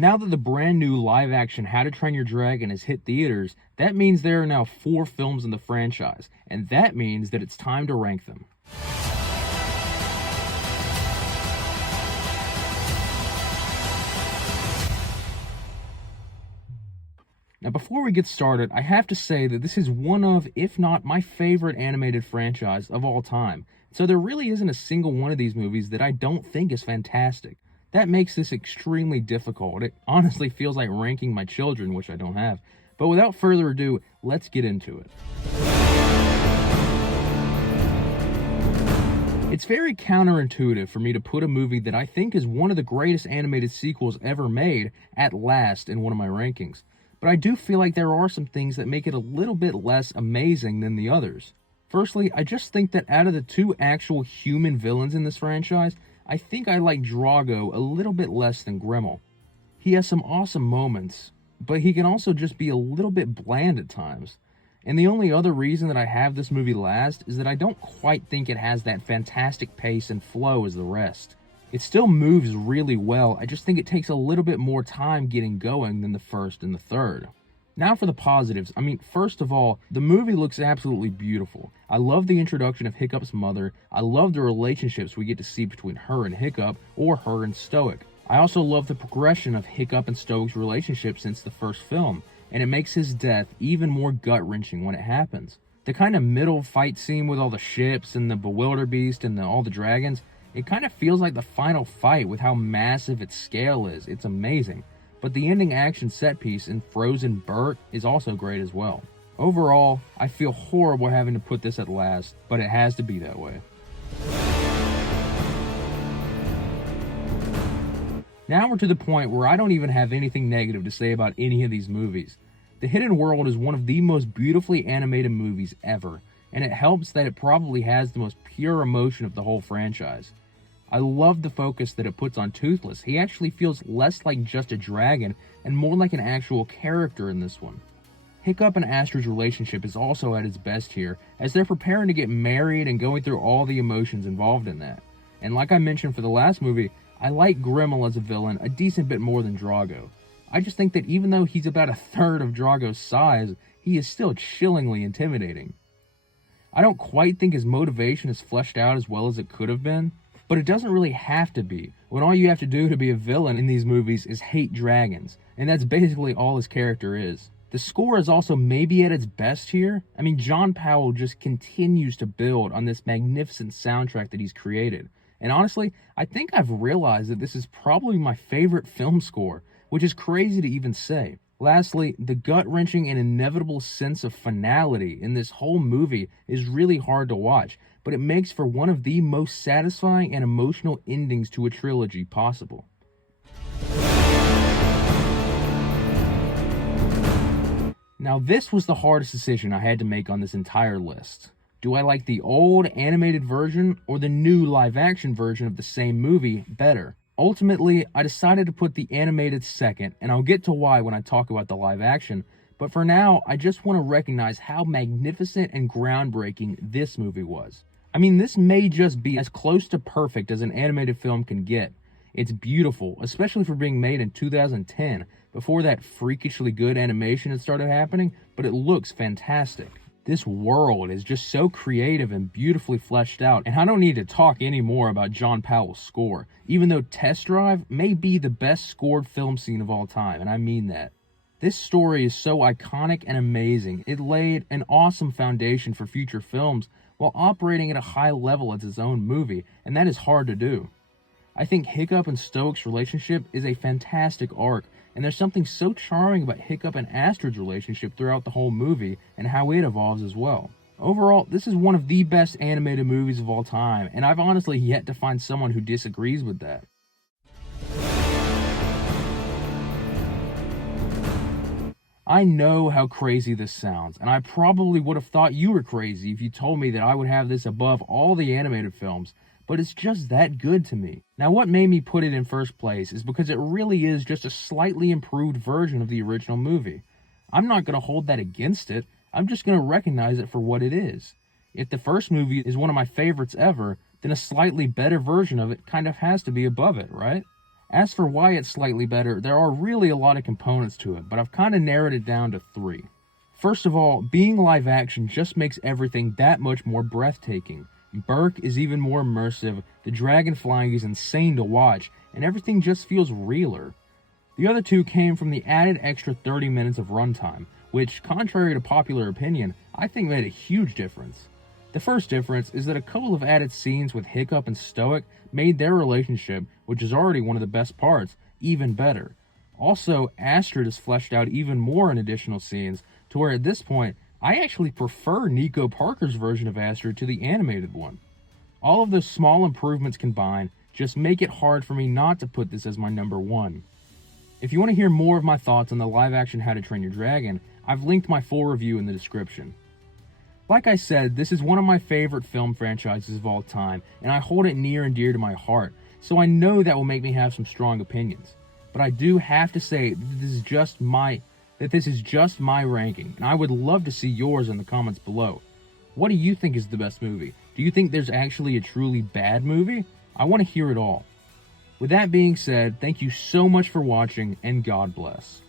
Now that the brand new live action How to Train Your Dragon has hit theaters, that means there are now 4 films in the franchise, and that means that it's time to rank them. Now, before we get started, I have to say that this is one of, if not my favorite animated franchise of all time. So there really isn't a single one of these movies that I don't think is fantastic. That makes this extremely difficult. It honestly feels like ranking my children, which I don't have. But without further ado, let's get into it. It's very counterintuitive for me to put a movie that I think is one of the greatest animated sequels ever made at last in one of my rankings. But I do feel like there are some things that make it a little bit less amazing than the others. Firstly, I just think that out of the 2 actual human villains in this franchise, I think I like Drago a little bit less than Grimmel. He has some awesome moments, but he can also just be a little bit bland at times. And the only other reason that I have this movie last is that I don't quite think it has that fantastic pace and flow as the rest. It still moves really well, I just think it takes a little bit more time getting going than the first and the third. Now for the positives. First of all, the movie looks absolutely beautiful. I love the introduction of Hiccup's mother. I love the relationships we get to see between her and Hiccup, or her and Stoic. I also love the progression of Hiccup and Stoic's relationship since the first film, and it makes his death even more gut-wrenching when it happens. The kind of middle fight scene with all the ships and the Bewilderbeast and all the dragons, it kind of feels like the final fight with how massive its scale is. It's amazing. But the ending action set piece in Frozen Burt is also great as well. Overall, I feel horrible having to put this at last, but it has to be that way. Now we're to the point where I don't even have anything negative to say about any of these movies. The Hidden World is one of the most beautifully animated movies ever, and it helps that it probably has the most pure emotion of the whole franchise. I love the focus that it puts on Toothless. He actually feels less like just a dragon and more like an actual character in this one. Hiccup and Astrid's relationship is also at its best here, as they're preparing to get married and going through all the emotions involved in that. And like I mentioned for the last movie, I like Grimmel as a villain a decent bit more than Drago. I just think that even though he's about a third of Drago's size, he is still chillingly intimidating. I don't quite think his motivation is fleshed out as well as it could have been, but it doesn't really have to be, when all you have to do to be a villain in these movies is hate dragons, and that's basically all his character is. The score is also maybe at its best here. John Powell just continues to build on this magnificent soundtrack that he's created. And honestly, I think I've realized that this is probably my favorite film score, which is crazy to even say. Lastly, the gut-wrenching and inevitable sense of finality in this whole movie is really hard to watch, but it makes for one of the most satisfying and emotional endings to a trilogy possible. Now this was the hardest decision I had to make on this entire list. Do I like the old animated version or the new live-action version of the same movie better? Ultimately, I decided to put the animated second, and I'll get to why when I talk about the live action, but for now, I just want to recognize how magnificent and groundbreaking this movie was. This may just be as close to perfect as an animated film can get. It's beautiful, especially for being made in 2010, before that freakishly good animation had started happening, but it looks fantastic. This world is just so creative and beautifully fleshed out, and I don't need to talk any more about John Powell's score, even though Test Drive may be the best scored film scene of all time, and I mean that. This story is so iconic and amazing. It laid an awesome foundation for future films while operating at a high level as its own movie, and that is hard to do. I think Hiccup and Stoic's relationship is a fantastic arc, and there's something so charming about Hiccup and Astrid's relationship throughout the whole movie and how it evolves as well. Overall, this is one of the best animated movies of all time, and I've honestly yet to find someone who disagrees with that. I know how crazy this sounds, and I probably would have thought you were crazy if you told me that I would have this above all the animated films, but it's just that good to me. Now, what made me put it in first place is because it really is just a slightly improved version of the original movie. I'm not going to hold that against it, I'm just going to recognize it for what it is. If the first movie is one of my favorites ever, then a slightly better version of it kind of has to be above it, right? As for why it's slightly better, there are really a lot of components to it, but I've kind of narrowed it down to 3. First of all, being live action just makes everything that much more breathtaking. Burke is even more immersive, the dragon flying is insane to watch, and everything just feels realer. The other 2 came from the added extra 30 minutes of runtime, which, contrary to popular opinion, I think made a huge difference. The first difference is that a couple of added scenes with Hiccup and Stoic made their relationship, which is already one of the best parts, even better. Also, Astrid is fleshed out even more in additional scenes, to where at this point, I actually prefer Nico Parker's version of Astrid to the animated one. All of those small improvements combined just make it hard for me not to put this as my number 1. If you want to hear more of my thoughts on the live-action How to Train Your Dragon, I've linked my full review in the description. Like I said, this is one of my favorite film franchises of all time, and I hold it near and dear to my heart, so I know that will make me have some strong opinions. But I do have to say that this is just my ranking, and I would love to see yours in the comments below. What do you think is the best movie? Do you think there's actually a truly bad movie? I want to hear it all. With that being said, thank you so much for watching, and God bless.